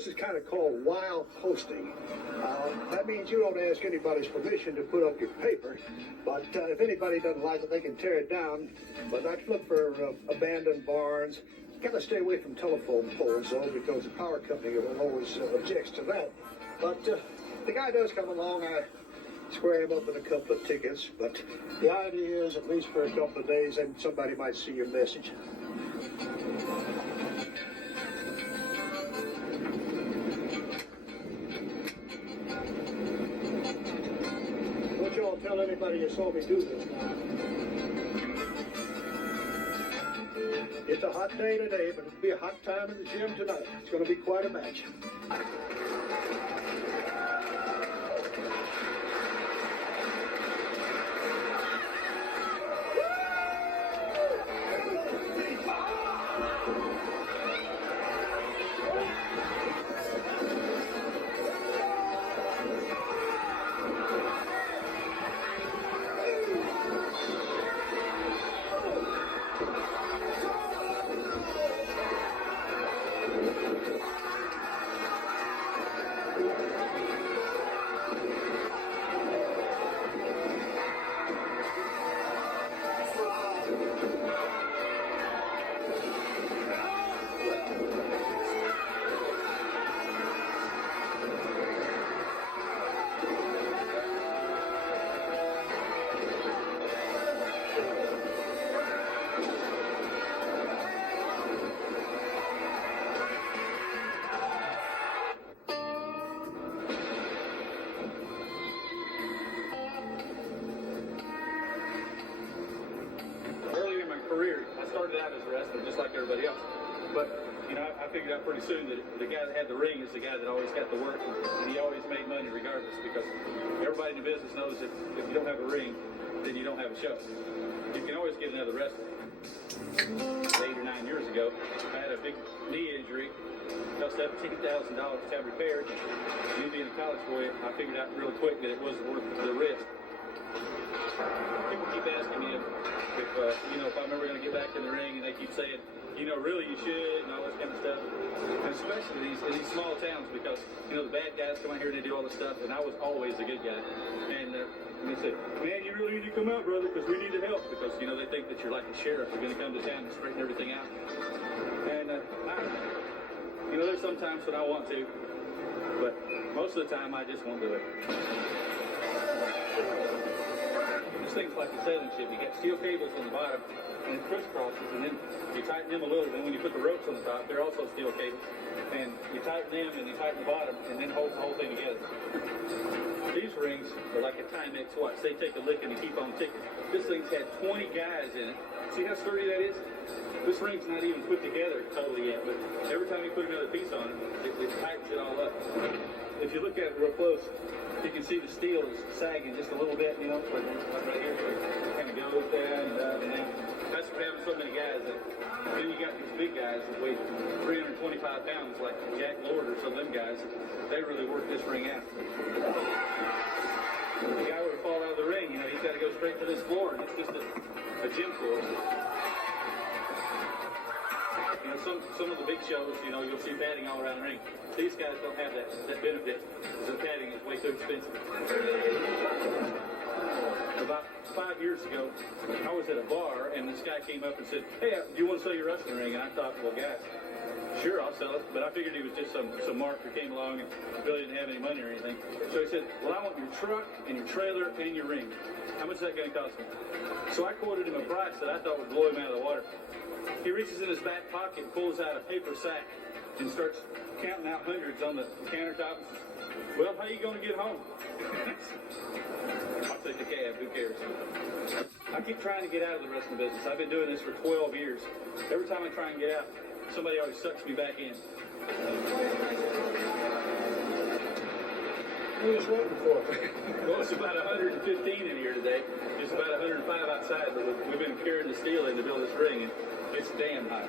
this is kind of called wild posting. That means you don't ask anybody's permission to put up your paper, but if anybody doesn't like it, they can tear it down. But I'd look for abandoned barns. Gotta stay away from telephone poles, though, because the power company always objects to that. But the guy does come along. I square him up with a couple of tickets, but the idea is, at least for a couple of days, and somebody might see your message. Don't y'all tell anybody you saw me do this now. It's a hot day today, but it'll be a hot time in the gym tonight. It's going to be quite a match. Just like everybody else. But, you know, I figured out pretty soon that the guy that had the ring is the guy that always got the work, and he always made money regardless, because everybody in the business knows that if you don't have a ring, then you don't have a show. You can always get another wrestler. 8 or 9 years ago, I had a big knee injury. It cost $17,000 to have repaired. Me being a college boy, I figured out real quick that it wasn't worth the risk. People keep asking me if you know, if I'm ever going to get back in the ring, and they keep saying, you know, really you should, and all this kind of stuff. And especially in these small towns, because, you know, the bad guys come out here and they do all this stuff, and I was always a good guy. And they say, man, you really need to come out, brother, because we need the help. Because, you know, they think that you're like a sheriff. You're going to come to town and straighten everything out. And, you know, there's some times when I want to, but most of the time I just won't do it. Things like a sailing ship, you get steel cables on the bottom and it crisscrosses, and then you tighten them a little, and when you put the ropes on the top, they're also steel cables, and you tighten them and you tighten the bottom, and then hold the whole thing together. These rings are like a Timex watch. They take a lick and they keep on ticking. This thing's had 20 guys in it. See how sturdy that is? This ring's not even put together totally yet, but every time you put another piece on it, it tightens it all up. If you look at it real close, you can see the steel is sagging just a little bit, you know, like right here. It kind of goes down and up and down. That's for having so many guys. Then you got these big guys that weigh 325 pounds, like Jack Lord or some of them guys. They really work this ring out. If the guy were to fall out of the ring, you know, he's got to go straight to this floor, and it's just a gym floor. You know, some of the big shows, you know, you'll see padding all around the ring. These guys don't have that benefit, because the padding is way too expensive. About 5 years ago, I was at a bar, and this guy came up and said, hey, do you want to sell your wrestling ring? And I thought, well, guys, sure, I'll sell it. But I figured he was just some mark that came along and really didn't have any money or anything. So he said, well, I want your truck and your trailer and your ring. How much is that going to cost me? So I quoted him a price that I thought would blow him out of the water. He reaches in his back pocket, pulls out a paper sack, and starts counting out hundreds on the countertop. Well, how are you going to get home? I'll take the cab, who cares? I keep trying to get out of the wrestling business. I've been doing this for 12 years. Every time I try and get out, somebody always sucks me back in. What are you waiting for? Well, it's about 115 in here today. It's about 105 outside, but we've been carrying the steel in to build this ring, and it's damn hot.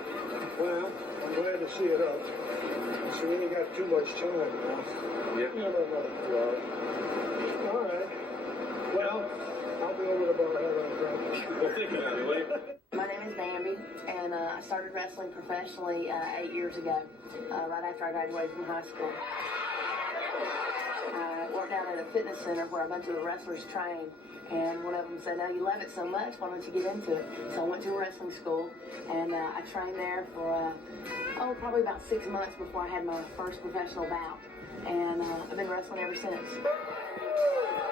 Well, I'm glad to see it up. So we ain't got too much time now. Yep. You know, another 2 hours. All right. Well, I'll be over to the bar having a drink. Well, think about it, will you? My name is Bambi, and and I started wrestling professionally 8 years ago, right after I graduated from high school. I worked out at a fitness center where a bunch of the wrestlers train, and one of them said, "Oh, you love it so much, why don't you get into it?" So I went to wrestling school, and I trained there for, probably about 6 months before I had my first professional bout, and I've been wrestling ever since.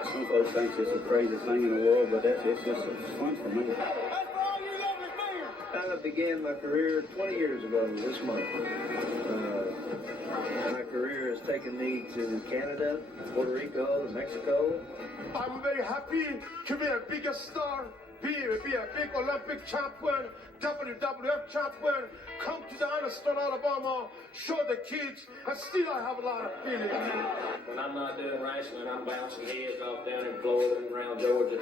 Some folks think it's the craziest thing in the world, but it's fun for me. I began my career 20 years ago this month. My career has taken me to Canada, Puerto Rico, Mexico. I'm very happy to be a bigger star, be a big Olympic champion, WWF champion, come to the Anniston, Alabama, show the kids, and still I have a lot of feelings. When I'm not doing wrestling, I'm bouncing heads off down in Florida and around Georgia.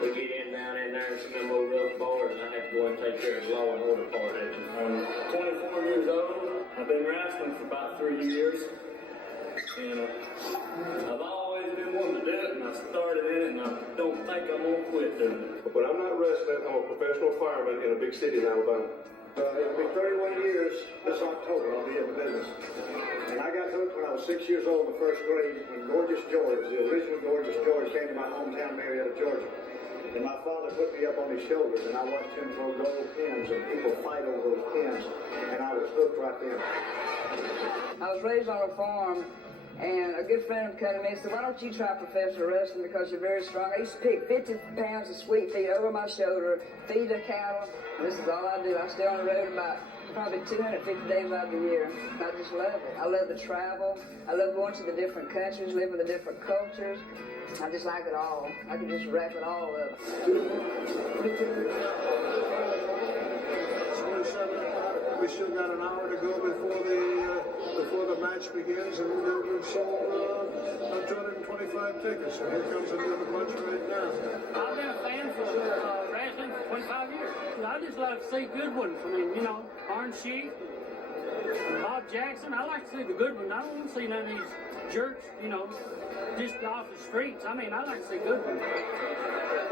We get in down in there and some of them old rough bars, and I have to go and take care of the law and order part of it. I'm 24 years old. I've been wrestling for about 3 years. And I've always been wanting to do it, and I started in it, and I don't think I'm going to quit doing it. But I'm not wrestling, I'm a professional fireman in a big city in Alabama. It'll be 31 years this October I'll be in the business. And I got hooked when I was 6 years old in the first grade when Gorgeous George, the original Gorgeous George, came to my hometown, Marietta, Georgia. And my father put me up on his shoulders, and I watched him throw gold pins and people fight over those pins. And I was hooked right then. I was raised on a farm, and a good friend of mine came to me and said, "Why don't you try professional wrestling because you're very strong?" I used to pick 50 pounds of sweet feed over my shoulder, feed the cattle. This is all I do. I stay on the road about probably 250 days out of the year. I just love it. I love the travel. I love going to the different countries, living the different cultures. I just like it all. I can just wrap it all up. We still got an hour to go before the match begins, and we've sold 225 tickets. So here comes another bunch right now. I've been a fan for wrestling for 25 years. I just like to see good ones. I mean, Orange Sheik, Bob Jackson. I like to see the good ones. I don't want to see none of these jerks, just off the streets. I mean, I like to see good ones.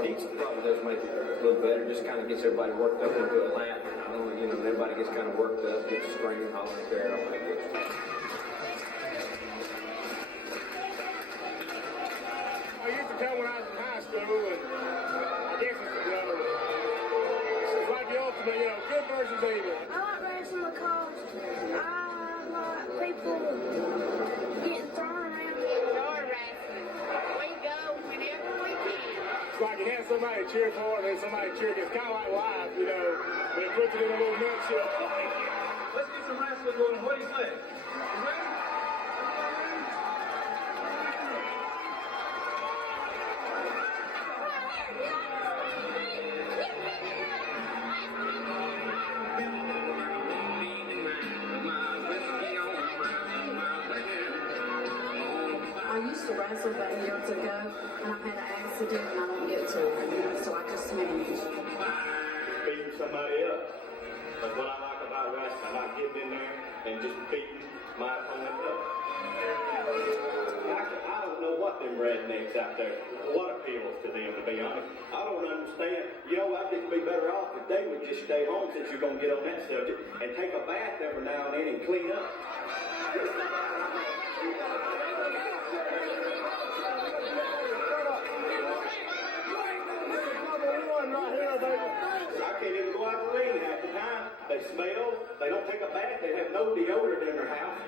Each probably does make it a little better, just kind of gets everybody worked up into a lap. Everybody gets kind of worked up, gets screaming, hollering, there, all that good stuff. I used to come when I was in high school, and I guess it's like the ultimate, good versus evil. I like wrestling because I like people getting thrown around. Enjoy wrestling. We go whenever we can. It's like you have somebody to cheer for, and then somebody to cheer. It's kind of like life, when it puts it in a little nutshell. Let's get some wrestling going. What do you say? You ready? I used to wrestle about years ago, and I had an accident, and I don't get to it, so I just managed. Beating somebody up. That's what I like about wrestling. I like getting in there and just beating my opponent up. I don't know what them rednecks out there, what appeals to them, to be honest. I don't understand. I'd just be better off if they would just stay home, since you're going to get on that subject, and take a bath every now and then and clean up. I can't even go out the ring half the time. They smell, they don't take a bath, they have no deodorant in their house.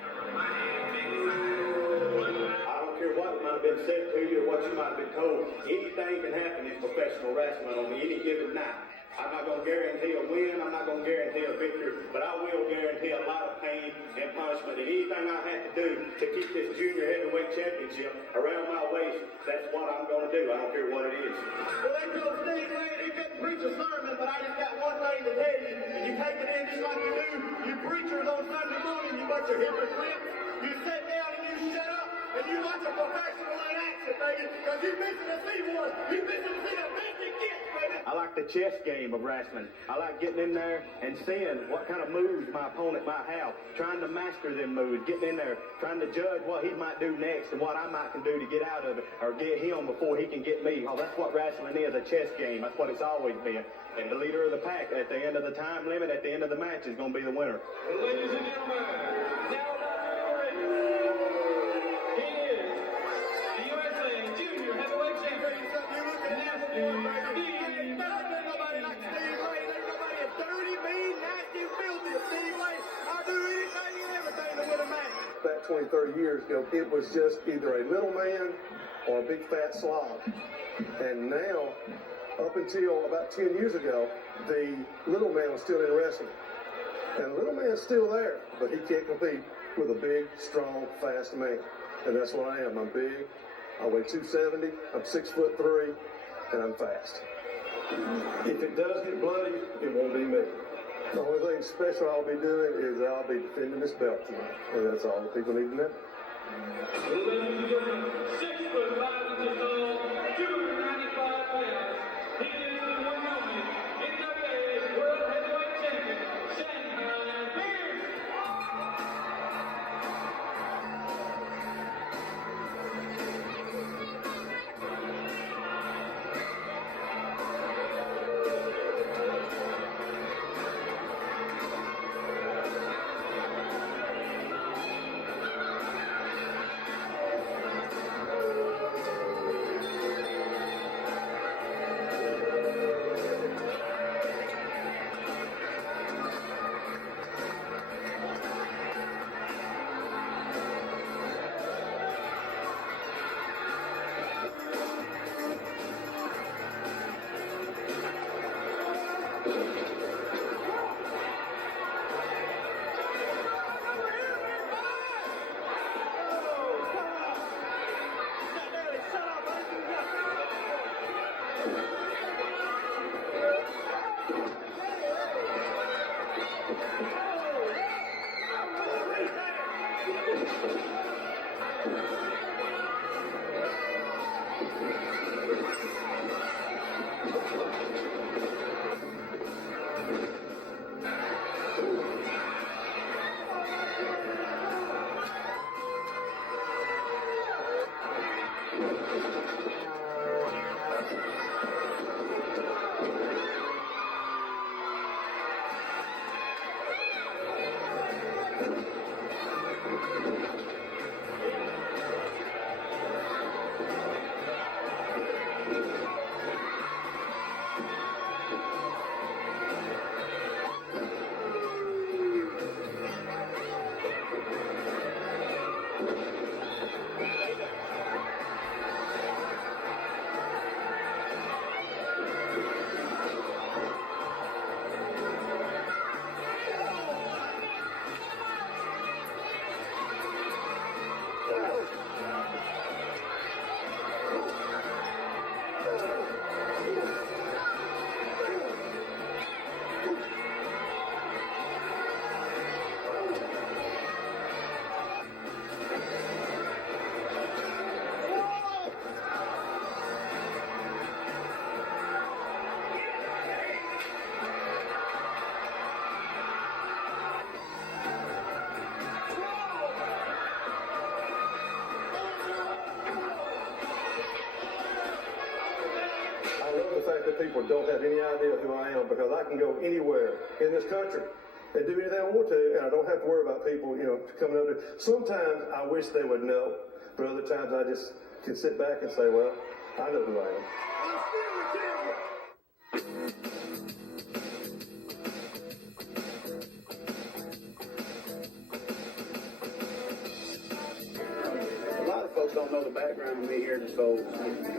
I don't care what might have been said to you or what you might have been told. Anything can happen in professional wrestling on any given night. I'm not going to guarantee a win, I'm not going to guarantee a victory, but I will guarantee a lot of pain and punishment. And anything I have to do to keep this junior heavyweight championship around my waist, that's what I'm going to do. I don't care what it is. Well, they told Steve Ray he couldn't preach a sermon, but I just got one thing to tell you, and you take it in just like you do. You preachers on Sunday morning, you bunch of hypocrites. You sit down and you shut up, and you watch a professional in action, baby, because you're missing to see one. You're missing to see the best it gets, baby. I like the chess game of wrestling. I like getting in there and seeing what kind of moves my opponent might have, trying to master them moves, getting in there, trying to judge what he might do next and what I might can do to get out of it or get him before he can get me. Oh, that's what wrestling is, a chess game. That's what it's always been. And the leader of the pack at the end of the time limit, at the end of the match, is going to be the winner. Ladies and gentlemen, now he is the USA Junior Heavyweight Champion. Nobody like Steve Lane. Ain't nobody as dirty, mean, nasty, filthy as Steve Lane. I'll do anything and everything to win a match. Back 20, 30 years ago, it was just either a little man or a big fat slob. And now, up until about 10 years ago, the little man was still in wrestling. And the little man's still there, but he can't compete with a big, strong, fast man. And that's what I am. I'm big. I weigh 270. I'm 6'3", and I'm fast. If it does get bloody, it won't be me. The only thing special I'll be doing is I'll be defending this belt tonight. And that's all the people need to know. Ladies and gentlemen, 6'5" inches tall, 295 pounds. He is the one and only NWA World Heavyweight Champion, Shanghai Beard. People don't have any idea who I am because I can go anywhere in this country and do anything I want to, and I don't have to worry about people, coming up to. Sometimes I wish they would know, but other times I just can sit back and say, well, I know who I am. I'm still a champion. A lot of folks don't know the background of me here, so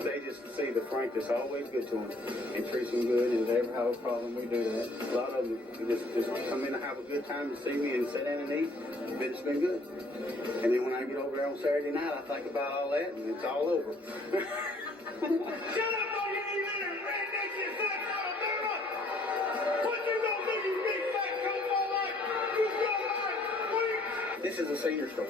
they just see the Frank that's always good to them and treats them good, and if they ever have a problem, we do that. A lot of them just come in and have a good time to see me and sit down and eat, but it's been good. And then when I get over there on Saturday night, I think about all that, and it's all over. Shut up, all you little rednecks in South Alabama! What you gonna do, you big fat cold all life? You go life, please! This This is a senior store,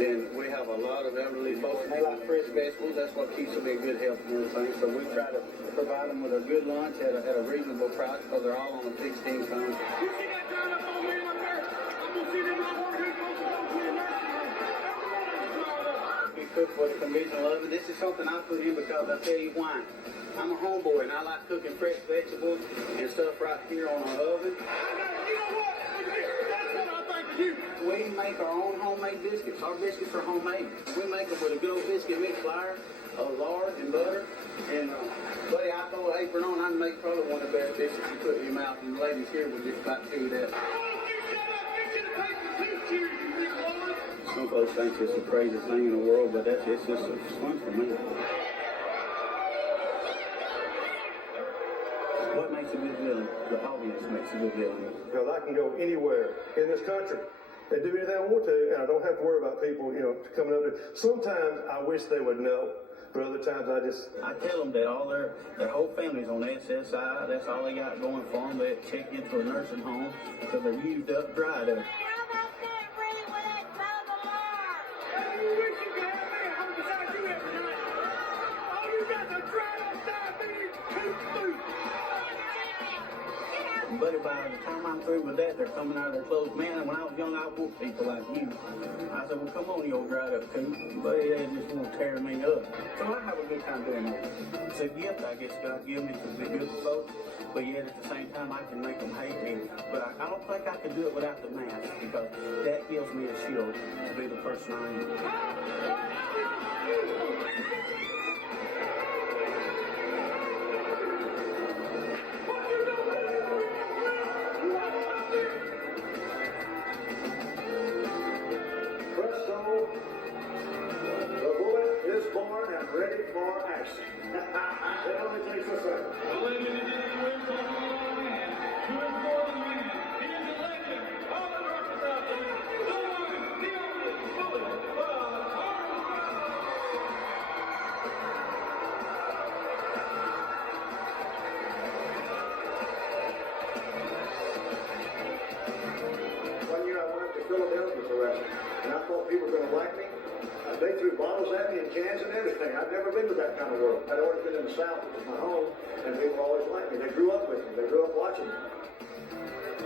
and we have a lot of elderly folks, and they like fresh vegetables. That's what keeps them in good health and everything. So we try to provide them with a good lunch at a reasonable price because they're all on a fixed income. You see that drive up on me up there? I'm gonna see them out here supposed to go to the nursing home. Every one of them drive up. We cook with a conventional oven. This is something I put in because I tell you why. I'm a homeboy, and I like cooking fresh vegetables and stuff right here on our oven. You know what? That's what I think of you. We make our own homemade biscuits. Our biscuits are homemade. We make them with a good old biscuit mix flour, lard, and butter. And, buddy, I throw an apron on. I make probably one of the best biscuits you put in your mouth. And the ladies here would just about tell you that. Some folks think it's the craziest thing in the world, but it's just fun for me. What makes a good villain? The audience makes a good villain. Because I can go anywhere in this country and do anything I want to, and I don't have to worry about people, coming up to. Sometimes I wish they would know, but other times I tell them that all their whole family's on SSI. That's all they got going for them. They check into a nursing home because they're used up, dried up. Buddy, by the time I'm through with that, they're coming out of their clothes. Man, when I was young, I whooped people like you. I said, well, come on, you old dried up coot. Buddy, they just want to tear me up. So I have a good time doing that. It's a gift, I guess, God gave me to be good for folks. But yet, at the same time, I can make them hate me. But I don't think I could do it without the mask, because that gives me a shield to be the person I am. Ready for action. It only takes a second. Ladies and gentlemen, we're talking about a man who is more than a man. He is a legend of the Rocky Southeast. The one, the only, Bullet Armstrong. One year I went up to Philadelphia for wrestling, and I thought people were going to like me. They threw bottles at me and cans and everything. I'd never been to that kind of world. I'd always been in the South, which was my home, and people always liked me. They grew up with me. They grew up watching me.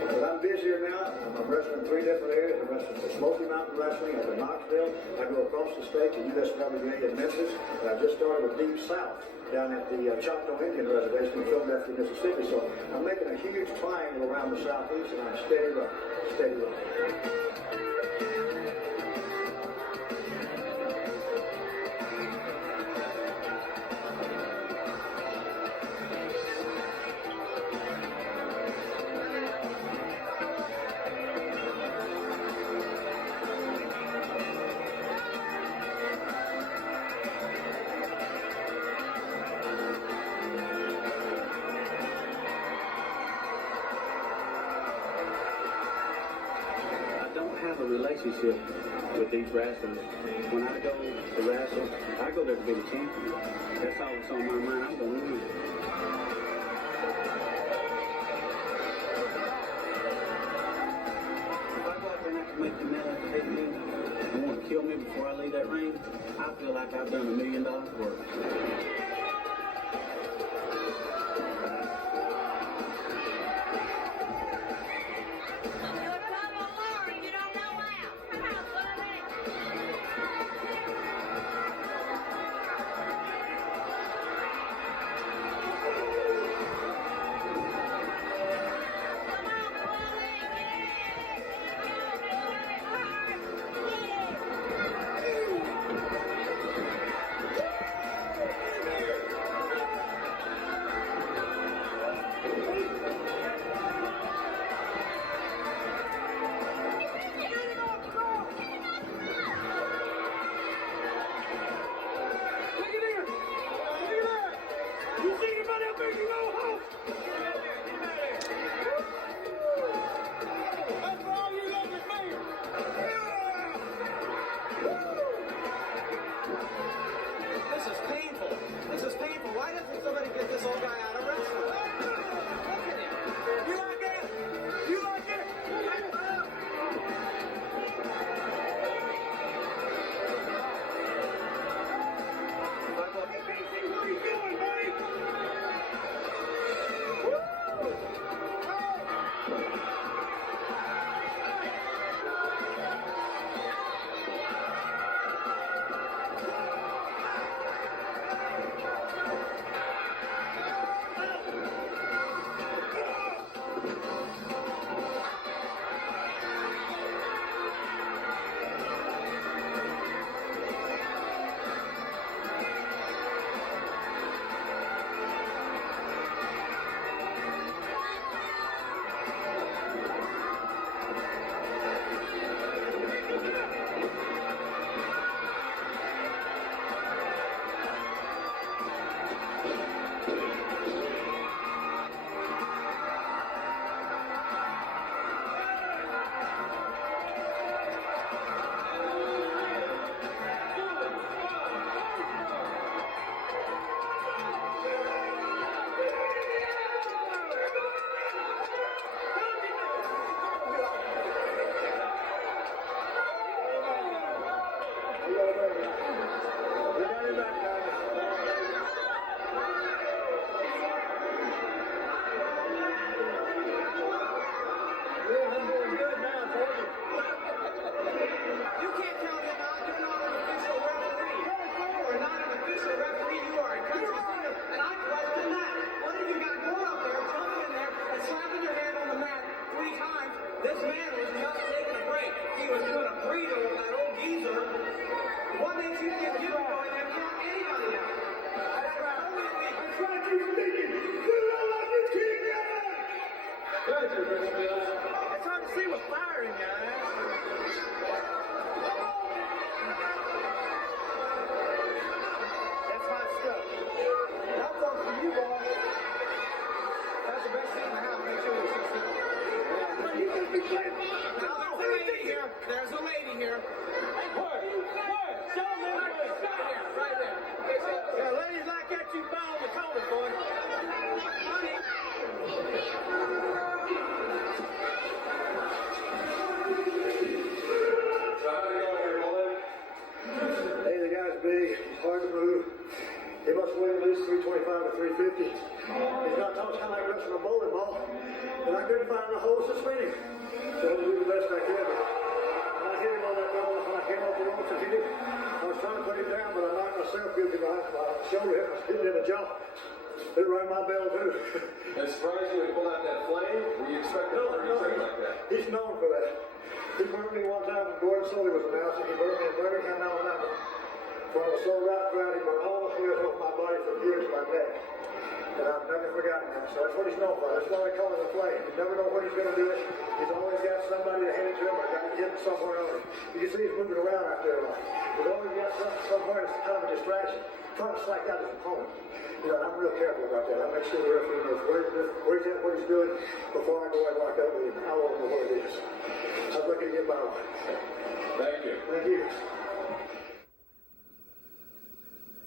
But I'm busier now. I'm wrestling in 3 different areas. I'm wrestling for Smoky Mountain Wrestling up in Knoxville. I go across the state to USWA in Memphis, and I just started with Deep South down at the Choctaw Indian Reservation in Philadelphia, Mississippi. So I'm making a huge triangle around the Southeast, and I'm steady running. Steady running. Relationship with these wrestlers. When I go to wrestle, I go there to be the champion. That's all that's on my mind. I'm going to win. If I go out there and have to make the men have to hate me and want to kill me before I leave that ring, I feel like I've done $1 million work.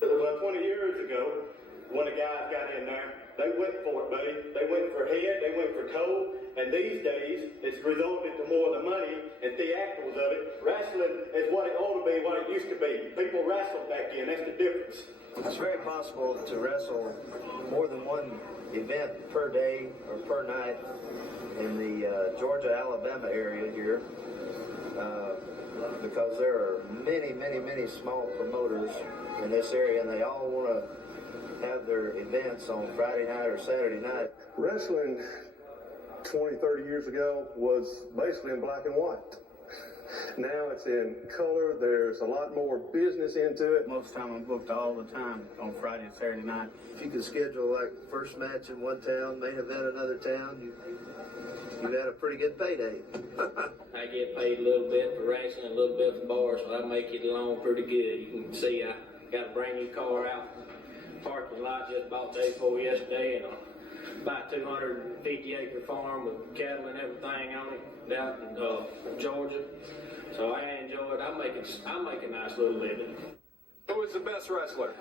About 20 years ago, when the guys got in there, they went for it, buddy. They went for head, they went for toe, and these days, it's resulted to more of the money and theatricals of it. Wrestling is what it ought to be, what it used to be. People wrestled back then, that's the difference. It's very possible to wrestle more than one event per day or per night in the Georgia-Alabama area here, because there are many small promoters in this area, and they all want to have their events on Friday night or Saturday night. Wrestling 20, 30 years ago was basically in black and white. Now it's in color. There's a lot more business into it. Most of the time I'm booked all the time on Friday and Saturday night. If you could schedule like first match in one town, main event another town, you had a pretty good payday. I get paid a little bit for wrestling, a little bit for bars, so I make it along pretty good. You can see I got a brand new car out, parking lot, just bought day before yesterday, and about 250-acre farm with cattle and everything on it down in Georgia. So I enjoy it. I make a nice little living. Who is the best wrestler?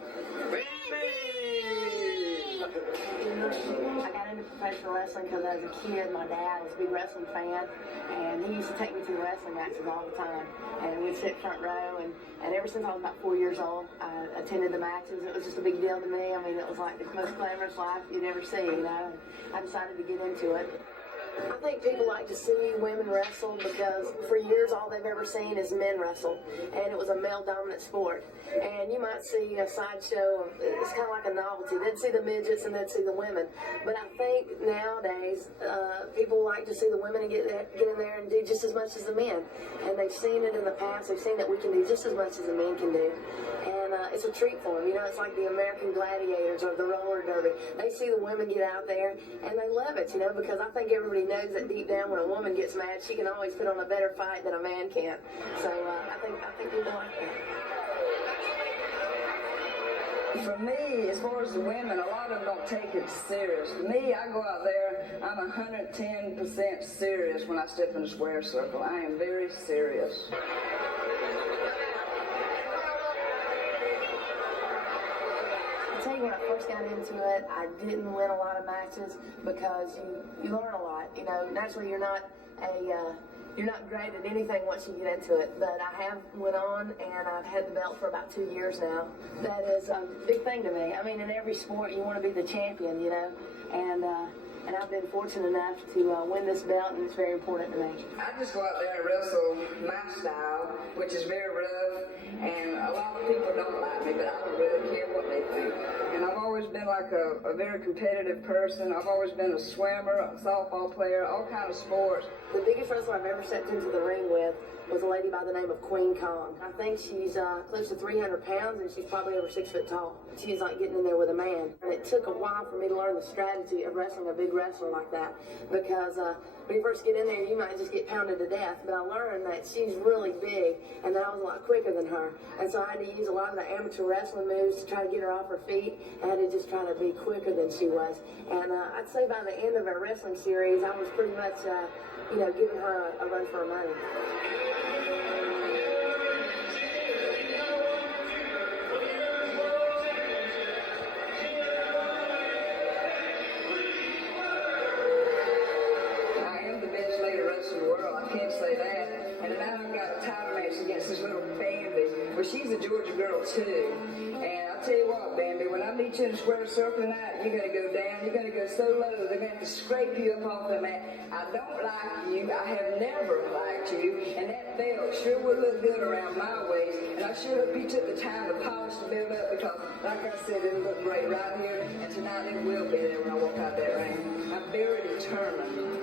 I got into professional wrestling because as a kid, my dad was a big wrestling fan, and he used to take me to the wrestling matches all the time. And we'd sit front row, and ever since I was about 4 years old, I attended the matches. It was just a big deal to me. I mean, it was like the most glamorous life you'd ever see, you know. I decided to get into it. I think people like to see women wrestle because for years all they've ever seen is men wrestle, and it was a male-dominant sport. And you might see a sideshow, it's kind of like a novelty. They'd see the midgets and they'd see the women. But I think nowadays people like to see the women and get in there and do just as much as the men. And they've seen it in the past. They've seen that we can do just as much as the men can do. And it's a treat for them. You know, it's like the American Gladiators or the roller derby. They see the women get out there and they love it, you know, because I think everybody knows that deep down when a woman gets mad, she can always put on a better fight than a man can. So I think people like that. For me, as far as the women, a lot of them don't take it serious. For me, I go out there, I'm 110% serious when I step in the square circle. I am very serious. I tell you, when I first got into it, I didn't win a lot of matches because you learn a lot. You know, naturally you're not great at anything once you get into it, but I have went on and I've had the belt for about 2 years now. That is a big thing to me. I mean, in every sport you want to be the champion, you know, and I've been fortunate enough to win this belt, and it's very important to me. I just go out there and wrestle my style, which is very rough, and a lot of people don't like me, but I don't really care what they think. And I've always been like a very competitive person. I've always been a swimmer, a softball player, all kind of sports. The biggest wrestler I've ever stepped into the ring with was a lady by the name of Queen Kong. I think she's close to 300 pounds, and she's probably over 6 foot tall. She's like getting in there with a man. And it took a while for me to learn the strategy of wrestling a big wrestler like that, because when you first get in there, you might just get pounded to death. But I learned that she's really big, and that I was a lot quicker than her. And so I had to use a lot of the amateur wrestling moves to try to get her off her feet. I had to just try to be quicker than she was. And I'd say by the end of our wrestling series, I was pretty much, giving her a run for her money. She's a Georgia girl too, and I'll tell you what, Bambi, when I meet you in the square circle tonight, you're gonna go down, you're gonna go so low, they're gonna have to scrape you up off the mat. I don't like you, I have never liked you, and that belt sure would look good around my waist, and I sure hope you took the time to polish the belt up, because like I said, it'll look great right here, and tonight it will be there when I walk out that ring. I'm very determined.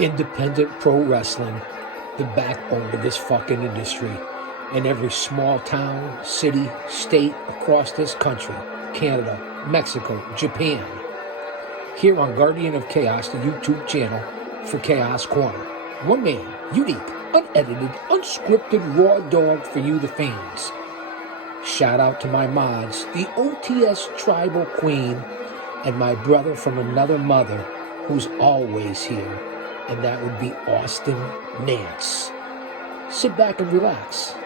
Independent pro wrestling, the backbone of this fucking industry. In every small town, city, state across this country, Canada, Mexico, Japan. Here on Guardian of Chaos, the YouTube channel for Chaos Corner. One man, unique, unedited, unscripted, raw dog for you, the fans. Shout out to my mods, the OTS Tribal Queen, and my brother from another mother, who's always here. And that would be Austin Nance. Sit back and relax.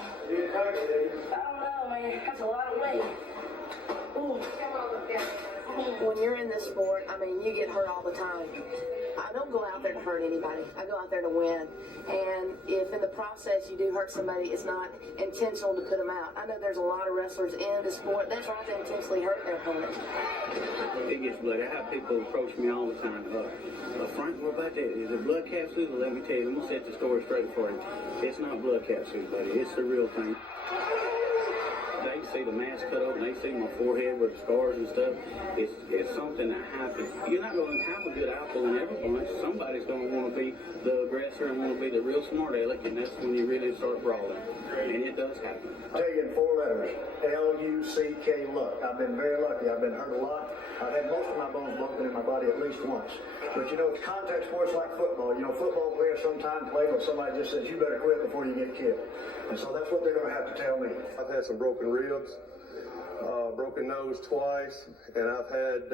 I don't know, man. That's a lot of weight. Ooh. When you're in this sport, I mean, you get hurt all the time. I don't go out there to hurt anybody. I go out there to win. And if in the process you do hurt somebody, it's not intentional to put them out. I know there's a lot of wrestlers in the sport that try to intentionally hurt their opponents. It gets bloody. I have people approach me all the time. Frank, what about that? Is it blood capsules? Let me tell you, I'm going to set the story straight for you. It's not blood capsules, buddy. It's the real thing. They see the mask cut open, they see my forehead with scars and stuff. It's something that happens. You're not going to have a good apple in every bunch. Somebody's going to want to be the aggressor and want to be the real smart aleck, and that's when you really start brawling. And it does happen. I'll tell you in 4 letters, L-U-C-K, luck. I've been very lucky. I've been hurt a lot. I've had most of my bones broken in my body at least once. But you know, it's contact sports like football. You know, football players sometimes play when somebody just says, you better quit before you get killed. And so that's what they're going to have to tell me. I've had some broken ribs, broken nose twice, and I've had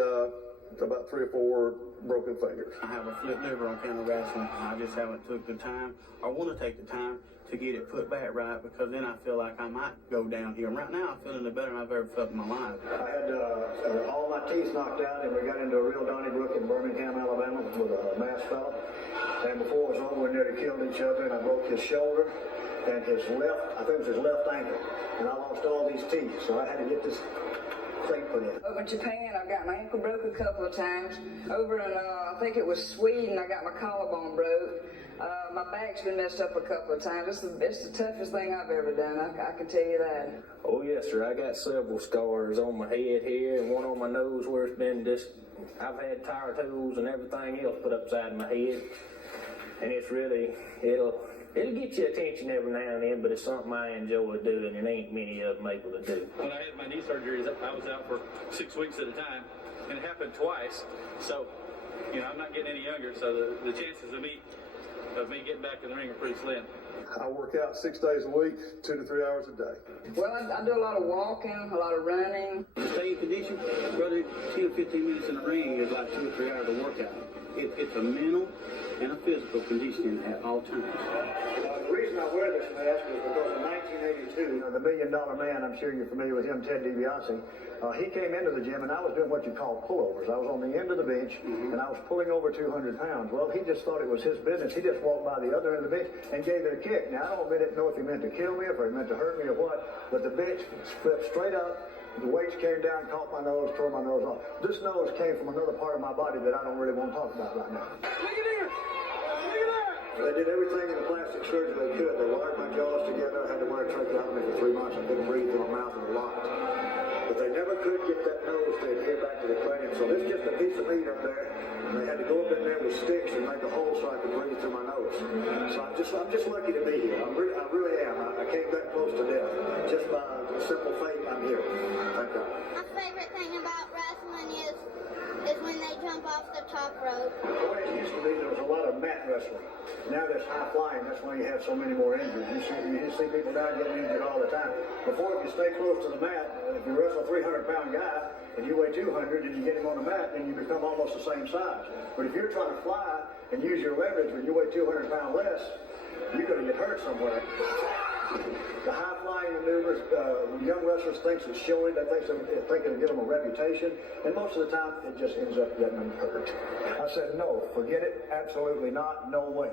about 3 or 4 broken fingers. I have a flip liver on account of wrestling. I just haven't took the time, or want to take the time, to get it put back right, because then I feel like I might go downhill. Right now, I'm feeling the better than I've ever felt in my life. I had all my teeth knocked out, and we got into a real Donnybrook in Birmingham, Alabama, with a masked fella. And before it was over, we nearly killed each other, and I broke his shoulder and his left, I think it was his left ankle. And I lost all these teeth, so I had to get this plate put in. Over in Japan, I got my ankle broke a couple of times. Over in, I think it was Sweden, I got my collarbone broke. My back's been messed up a couple of times. It's the toughest thing I've ever done, I can tell you that. Oh yes, sir. I got several scars on my head here and one on my nose where it's been just, I've had tire tools and everything else put upside my head. And it's really, it'll get you attention every now and then, but it's something I enjoy doing, and ain't many of them able to do. When I had my knee surgeries, I was out for 6 weeks at a time, and it happened twice. So, you know, I'm not getting any younger, so the chances of me getting back in the ring are pretty slim. I work out 6 days a week, 2 to 3 hours a day. Well, I do a lot of walking, a lot of running. To stay in condition, brother, 10 or 15 minutes in the ring is like 2 or 3 hours of workout. It's a mental and a physical condition at all times. The reason I wear this mask is because in 1982, the $1 Million Man, I'm sure you're familiar with him, Ted DiBiase, he came into the gym and I was doing what you call pullovers. I was on the end of the bench and I was pulling over 200 pounds. Well, he just thought it was his business. He just walked by the other end of the bench and gave it a kick. Now, I don't know if he meant to kill me, if he meant to hurt me or what, but the bench flipped straight up. The weights came down, caught my nose, tore my nose off. This nose came from another part of my body that I don't really want to talk about right now. Look at here! Look at that! They did everything in the plastic surgery they could. They wired my jaws together. I had to wear a tracheotomy for 3 months. I couldn't breathe through my mouth and locked. But they never could get that nose to adhere back to the cranium. So this is just a piece of meat up there. And they had to go up in there with sticks and make a hole so I could breathe through my nose. So I'm just lucky to be here. I really am. I came that close to death. Just by a simple fate, I'm here. Thank God. My favorite thing about wrestling is when they jump off the top rope. The way it used to be, there was a lot of mat wrestling. Now there's high flying. That's why you have so many more injuries. You see people down getting injured all the time. Before, if you stay close to the mat, if you wrestle a 300-pound guy and you weigh 200 and you get him on the mat, then you become almost the same size. But if you're trying to fly and use your leverage when you weigh 200 pounds less, you're going to get hurt somewhere. The high-flying maneuvers, young wrestlers think it's showy. They think it'll give them a reputation. And most of the time, it just ends up getting them hurt. I said, no, forget it. Absolutely not. No way.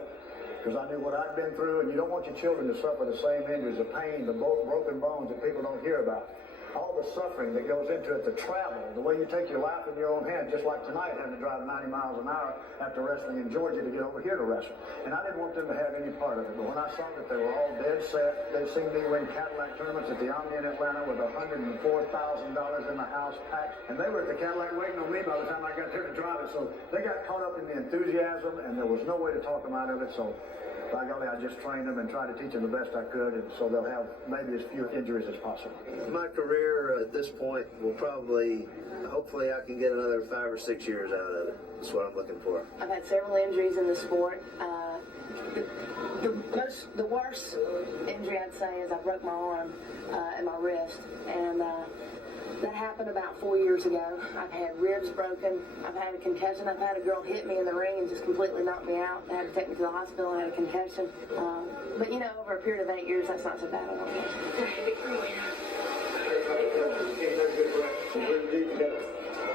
Because I knew what I'd been through, and you don't want your children to suffer the same injuries, the pain, the broken bones that people don't hear about. All the suffering that goes into it, the travel, the way you take your life in your own hands, just like tonight having to drive 90 miles an hour after wrestling in Georgia to get over here to wrestle. And I didn't want them to have any part of it, but when I saw that they were all dead set, they'd seen me win Cadillac tournaments at the Omni in Atlanta with $104,000 in the house packed, and they were at the Cadillac waiting on me by the time I got there to drive it, so they got caught up in the enthusiasm, and there was no way to talk them out of it, so by golly, I just trained them and tried to teach them the best I could, and so they'll have maybe as few injuries as possible. My career at this point will probably, hopefully I can get another 5 or 6 years out of it. That's what I'm looking for. I've had several injuries in the sport. The worst injury I'd say is I broke my arm and my wrist, and that happened about 4 years ago. I've had ribs broken. I've had a concussion. I've had a girl hit me in the ring and just completely knock me out. They had to take me to the hospital. I had a concussion. But you know, over a period of 8 years, that's not so bad. I don't think. Really deep, you gotta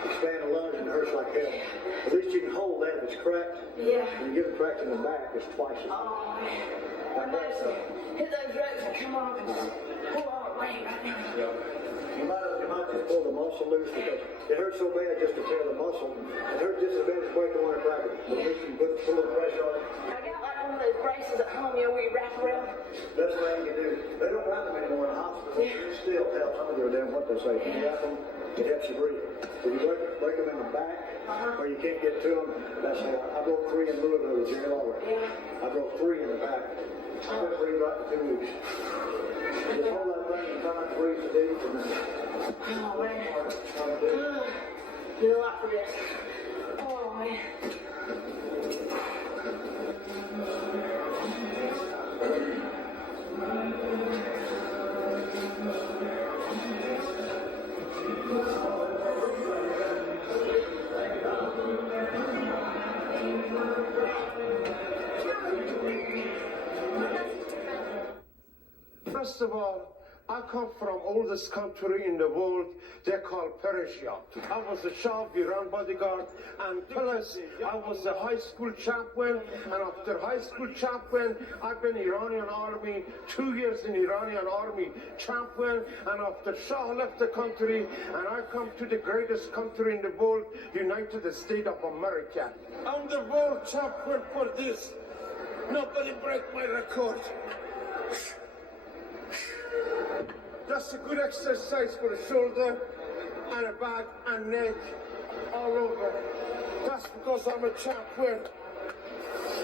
expand the lungs and it hurts like hell. At least you can hold that if it's cracked. Yeah. When you get it cracked in the back, it's twice as Oh, man. Hit those ropes and come on and pull all the weight right now. You might just pull the muscle loose because it hurts so bad just to tear the muscle. It hurts just as bad as breaking one of the crackers. But at least you put a little pressure on it. I got like one of those braces at home, you know, where you wrap around. Best thing you can do. They don't wrap them anymore in the hospital. It still helps. I don't give a damn what they say. If you wrap them, it helps you breathe. If you break them in the back where you can't get to them, that's how I broke 3 in Louisville with Jerry Lawler. I broke 3 in the back. I couldn't breathe right for 2 weeks. Just hold that thing and try not to breathe too deep. Oh, man. Did a lot for this. Oh, man. First of all, I come from oldest country in the world. They're called Persia. I was a Shah of Iran bodyguard, and plus I was a high school chaplain. And after high school chaplain, I've been Iranian army, 2 years in Iranian army chaplain. And after Shah left the country, and I come to the greatest country in the world, United States of America. I'm the world champion for this. Nobody break my record. That's a good exercise for the shoulder and a back and neck all over. That's because I'm a champion.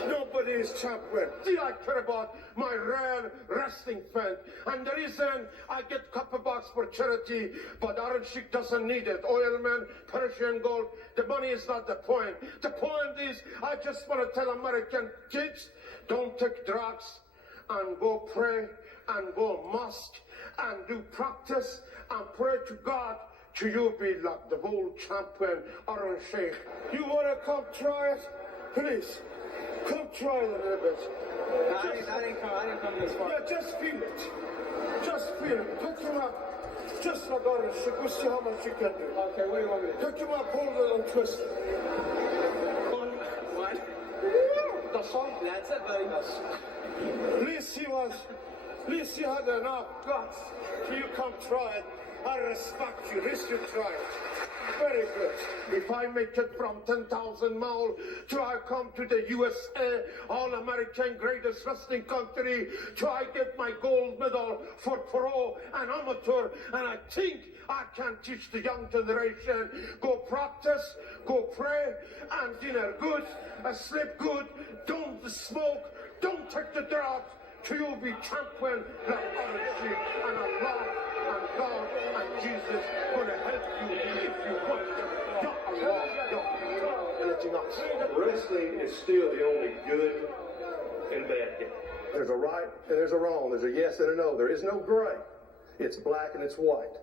Nobody is champion. See, I care about my real wrestling fan. And the reason I get copper box for charity, but Iron Sheik doesn't need it. Oilman, Persian gold, the money is not the point. The point is, I just want to tell American kids, don't take drugs and go pray and go mosque and do practice and pray to God to you be like the world champion Iron Sheik. You want to come try it? Please, come try it a little bit. I didn't come this far. Yeah, just feel it. Just feel it. Pick him up. Just like Iron Sheik. We'll see how much you can do. Okay, what do you want me to do? Pick him up, hold it and twist it. One. That's all? That's it, buddy. At least he had enough guts. You come try it. I respect you. At least you try it. Very good. If I make it from 10,000 miles till I come to the USA, all-American greatest wrestling country, till I get my gold medal for pro and amateur, and I think I can teach the young generation, go practice, go pray, and dinner good, sleep good, don't smoke, don't take the drugs, till you be champion like Iron Sheik, and Allah and God and Jesus gonna help you if you want to. Ya Allah, ya Allah. Anything else? Wrestling is still the only good and bad game. There's a right and there's a wrong. There's a yes and a no. There is no gray. It's black and it's white.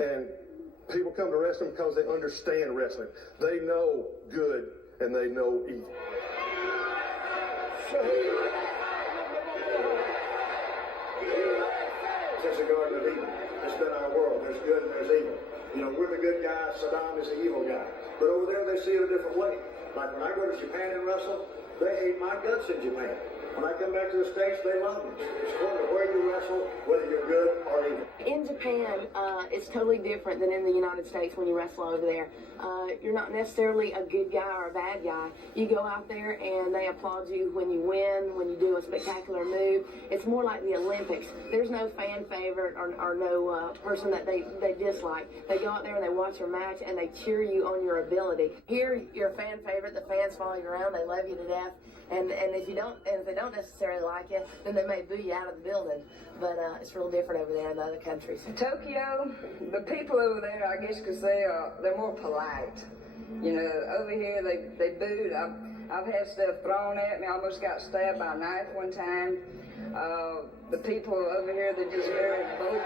And people come to wrestling because they understand wrestling. They know good and they know evil. Since the Garden of Eden, it's been our world. There's good and there's evil. You know, we're the good guy, Saddam is the evil guy. But over there, they see it a different way. Like when I go to Japan and wrestle, they hate my guts in Japan. When I come back to the States, they love me. It's according to where you wrestle, whether you're good or evil. In Japan, it's totally different than in the United States when you wrestle over there. You're not necessarily a good guy or a bad guy. You go out there and they applaud you when you win, when you do a spectacular move. It's more like the Olympics. There's no fan favorite or no person that they dislike. They go out there and they watch your match and they cheer you on your ability. Here, you're a fan favorite. The fans follow you around. They love you to death. And if they don't necessarily like you, then they may boo you out of the building. But it's real different over there in the other countries. Tokyo, the people over there, I guess, because they're more polite. You know, over here they booed. I've had stuff thrown at me. I almost got stabbed by a knife one time. The people over here, they're just very vocal.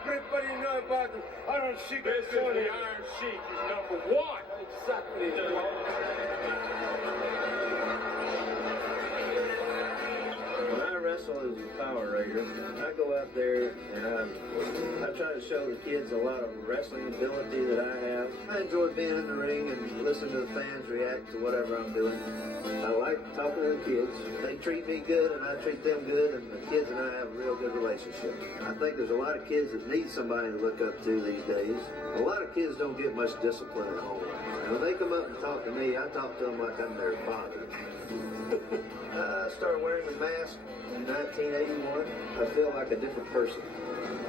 Everybody know about the Iron Sheik. This is the Iron Sheik. He's number one. Exactly. When I wrestle as a Power Ranger, I go out there and I try to show the kids a lot of wrestling ability that I have. I enjoy being in the ring and listening to the fans react to whatever I'm doing. I like talking to the kids. They treat me good and I treat them good, and the kids and I have a real good relationship. I think there's a lot of kids that need somebody to look up to these days. A lot of kids don't get much discipline at home. And when they come up and talk to me, I talk to them like I'm their father. I started wearing a mask in 1981. I feel like a different person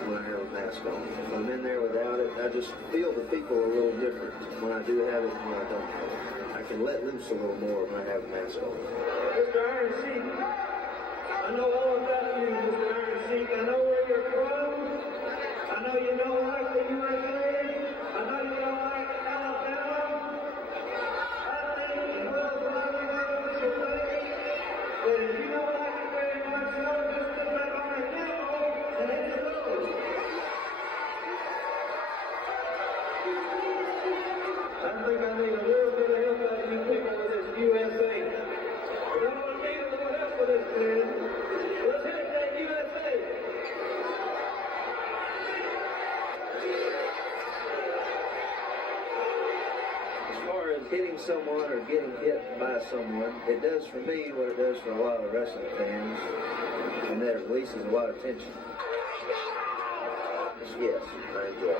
when I have a mask on. If I'm in there without it, I just feel the people a little different when I do have it and when I don't have it. I can let loose a little more when I have a mask on. Mr. Iron Sheik, I know all about you, Mr. Iron Sheik. I know where you're from. I know you don't like the USA. I know you don't like Alabama. I think, as well as a lot of others will think, that if you don't like it very much, you ought to just put that on a demo and hit the road. I think I need a little bit of help out of you people with this USA. I don't need a little help with this, man. Let's hit that USA. As far as hitting someone or getting hit by someone, it does for me what it does for a lot of wrestling fans, and that it releases a lot of tension. Yes, I enjoy it.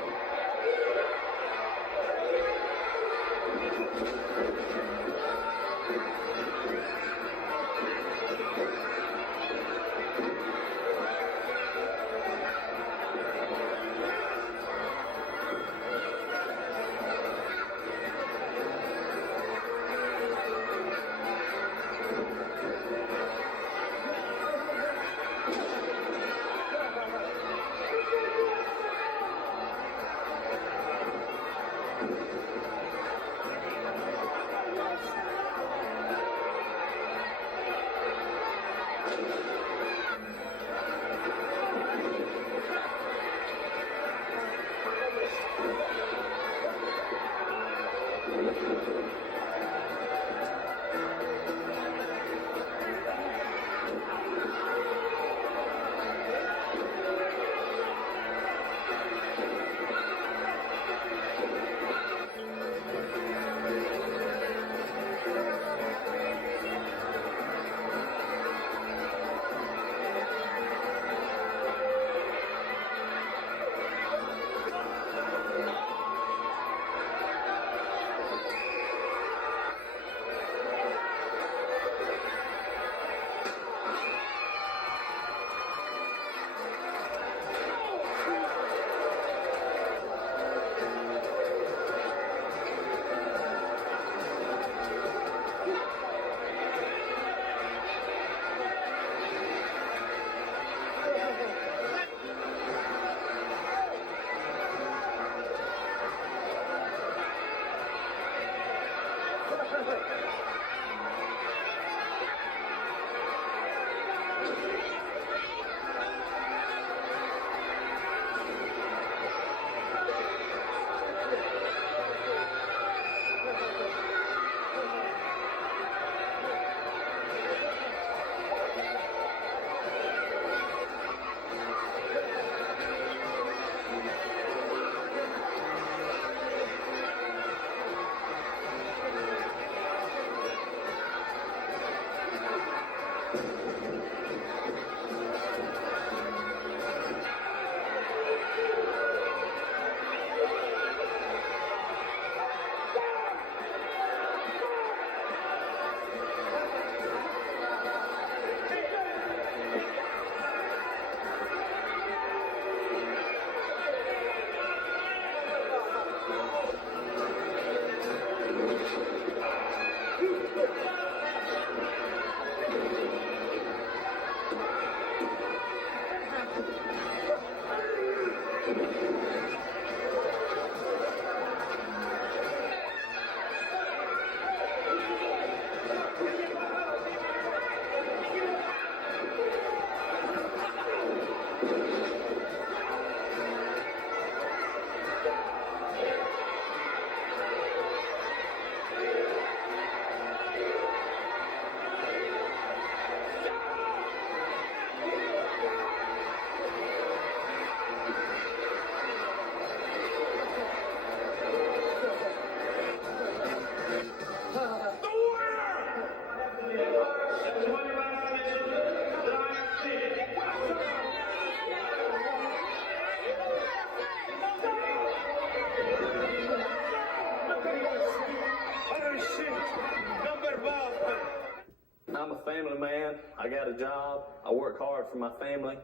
family man. I got a job. I work hard for my family.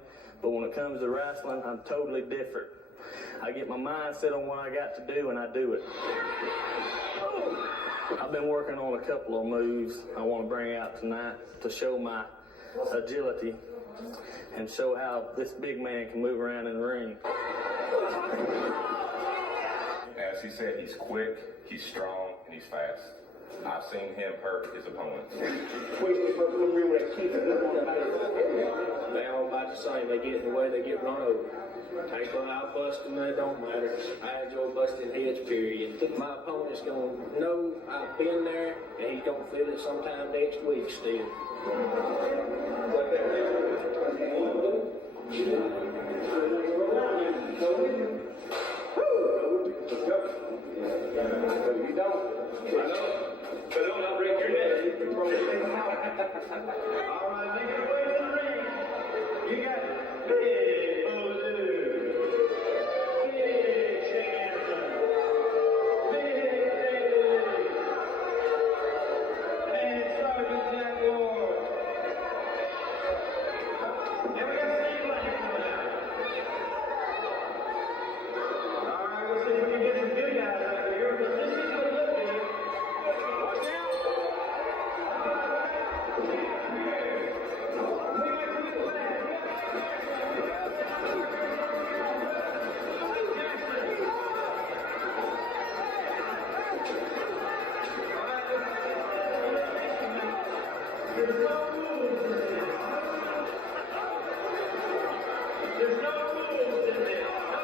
But when it comes to wrestling, I'm totally different. I get my mind set on what I got to do, and I do it. I've been working on a couple of moves I want to bring out tonight to show my agility and show how this big man can move around in the ring. As he said, he's quick, he's strong, and he's fast. I've seen him hurt his opponents. They all about the same. They get in the way, they get run over. Ain't gonna outbust them, it don't matter. I enjoy busting heads, period. My opponent's gonna know I've been there, and he's gonna feel it sometime next week still. You don't. I know. But don't I'll break your neck. All right, make your way to the ring. You got Big Ozu, Big Shane Anderson, Big David, and Sergeant Jack Ward. And we got Steve Lang coming out. All right, we'll see if we can get some good guys out here, but this is what it looks like. Watch out. There's no rules in this. No rules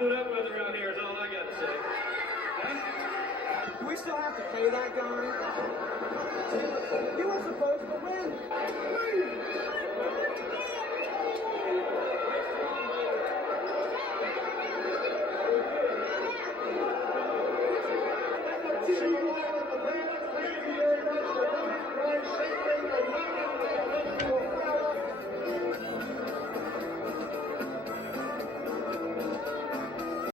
put up with around here is all I got to say. Do we still have to pay that guy? He was supposed to win.